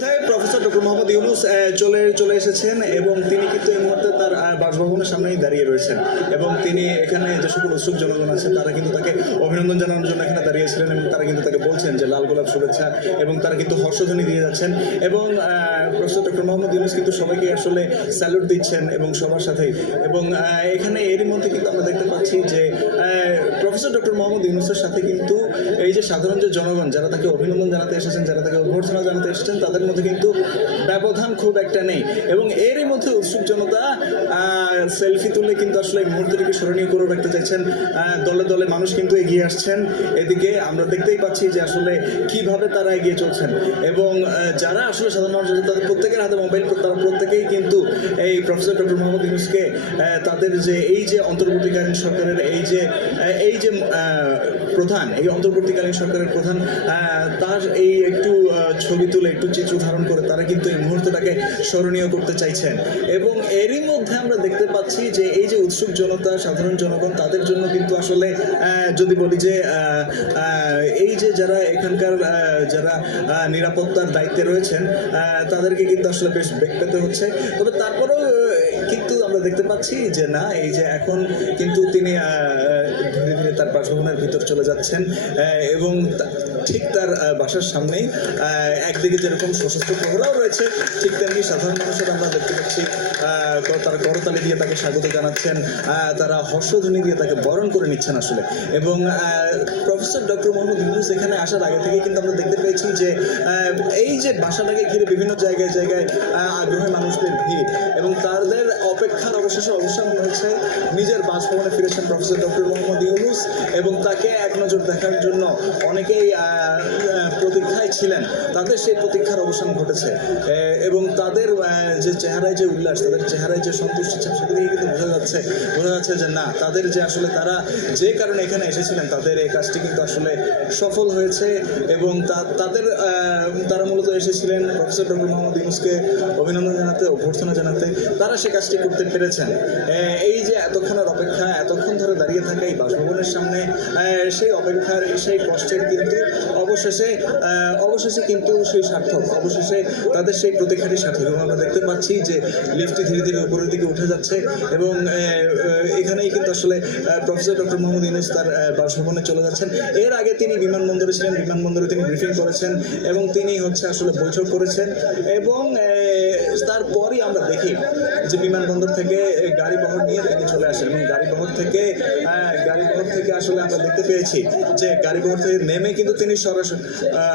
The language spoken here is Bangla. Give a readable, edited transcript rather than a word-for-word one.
প্রফেসর ডক্টর মোহাম্মদ ইউনূস চলে এসেছেন এবং তিনি কিন্তু এই মুহূর্তে তার বাসভবনের সামনেই দাঁড়িয়ে রয়েছেন এবং তিনি এখানে যে সকল উৎসুক জনগণ আছে তারা কিন্তু তাকে অভিনন্দন জানানোর জন্য এখানে দাঁড়িয়েছিলেন এবং তারা কিন্তু তাকে বলছেন যে লাল গোলাপ শুভেচ্ছা এবং তারা কিন্তু হর্ষধ্বনি দিয়ে যাচ্ছেন এবং প্রফেসর ডক্টর মোহাম্মদ ইউনূস কিন্তু সবাইকে আসলে স্যালুট দিচ্ছেন এবং সবার সাথেই এবং এখানে এরই মধ্যে কিন্তু আমরা দেখতে পাচ্ছি যে প্রফেসর ডক্টর মোহাম্মদ ইউনূসের সাথে কিন্তু এই যে সাধারণ যে জনগণ যারা তাকে অভিনন্দন জানাতে এসেছেন, যারা তাকে অভ্যর্থনা জানাতে এসেছেন, তাদের মধ্যে কিন্তু ব্যবধান খুব একটা নেই এবং এরই মধ্যে উৎসুক জনতা সেলফি তুলে কিন্তু আসলে এই মুহূর্তটিকে স্মরণীয় করে রাখতে চাইছেন। দলে দলে মানুষ কিন্তু এগিয়ে আসছেন, এদিকে আমরা দেখতেই পাচ্ছি যে আসলে কিভাবে তারা এগিয়ে চলছেন এবং যারা আসলে সাধারণ মানুষ তাদের প্রত্যেকের হাতে মোবাইল, তারা প্রত্যেকেই কিন্তু এই প্রফেসর ডক্টর মোহাম্মদ ইউনূসকে তাদের যে এই যে অন্তর্বর্তীকালীন সরকারের এই যে প্রধান, এই অন্তর্বর্তীকালীন সরকারের প্রধান, তার এই একটু ছবি তুলে একটু চিত্র ধারণ করে তারা কিন্তু এই মুহূর্তটাকে স্মরণীয় করতে চাইছেন এবং এরই মধ্যে আমরা দেখতে পাচ্ছি যে এই যে উৎসুক জনতা, সাধারণ জনগণ, তাদের জন্য কিন্তু আসলে যদি বলি যে এই যে যারা এখানকার যারা নিরাপত্তার দায়িত্বে রয়েছেন তাদেরকে কিন্তু আসলে বেশ বেগ পেতে হচ্ছে। তবে তারপরেও কিন্তু আমরা দেখতে পাচ্ছি যে না, এই যে এখন কিন্তু তিনি ধীরে ধীরে তার বাসভবনের ভিতর চলে যাচ্ছেন এবং ঠিক তার বাসার সামনেই একদিকে যেরকম সশস্ত্র প্রহরাও রয়েছে, ঠিক তেমনি সাধারণ মানুষের আমরা দেখতে পাচ্ছি তারা করতালি দিয়ে তাকে স্বাগত জানাচ্ছেন, তারা হর্ষধ্বনি দিয়ে তাকে বরণ করে নিচ্ছেন আসলে। এবং প্রফেসর ডক্টর মোহাম্মদ ইউনূস এখানে আসার আগে থেকে কিন্তু আমরা দেখতে পেয়েছি যে এই যে বাসাটাকে ঘিরে বিভিন্ন জায়গায় জায়গায় আগ্রহী মানুষদের ভিড় এবং তাদের অপেক্ষার অবশেষে অবসান হয়েছে। নিজের বাসভবনে ফিরেছেন প্রফেসর ডক্টর মোহাম্মদ ইউনূস এবং তাকে এক নজর দেখার জন্য অনেকেই প্রতীক্ষায় ছিলেন, তাদের সেই প্রতীক্ষার অবসান ঘটেছে এবং তাদের যে চেহারায় যে উল্লাস, তাদের চেহারায় যে সন্তুষ্টি, সেটা থেকে কিন্তু বোঝা যাচ্ছে যে না, তাদের যে আসলে তারা যে কারণে এখানে এসেছিলেন তাদের এই কাজটি কিন্তু আসলে সফল হয়েছে এবং তারা মূলত এসেছিলেন প্রফেসর ডক্টর মোহাম্মদ ইউনূসকে অভিনন্দন জানাতে, অভ্যর্থনা জানাতে, তারা সে কাজটি করতে পেরেছেন। এই যে এতক্ষণের অপেক্ষা, এতক্ষণ ধরে দাঁড়িয়ে থাকা এই বাসভবনের সামনে, সেই অপেক্ষার সেই কষ্টের কিন্তু অবশেষে কিন্তু সেই সার্থক, অবশেষে তাদের সেই প্রতীক্ষাটি সার্থক এবং আমরা দেখতে পাচ্ছি যে লিফটটি ধীরে ধীরে উপরের দিকে উঠে যাচ্ছে এবং এখানেই কিন্তু আসলে প্রফেসর ডক্টর মোহাম্মদ ইউনূস তার বাসভবনে চলে যাচ্ছেন। এর আগে তিনি বিমানবন্দরে ছিলেন, বিমানবন্দরে তিনি ব্রিফিং করেছেন এবং তিনি আসলে বৈঠক করেছেন এবং তারপরই আমরা দেখি যে বিমানবন্দর থেকে গাড়ি বহর নিয়ে তিনি চলে আসেন এবং গাড়ি বহর থেকে আসলে আমরা দেখতে পেয়েছি যে গাড়ি বহর থেকে নেমে কিন্তু তিনি সরাসরি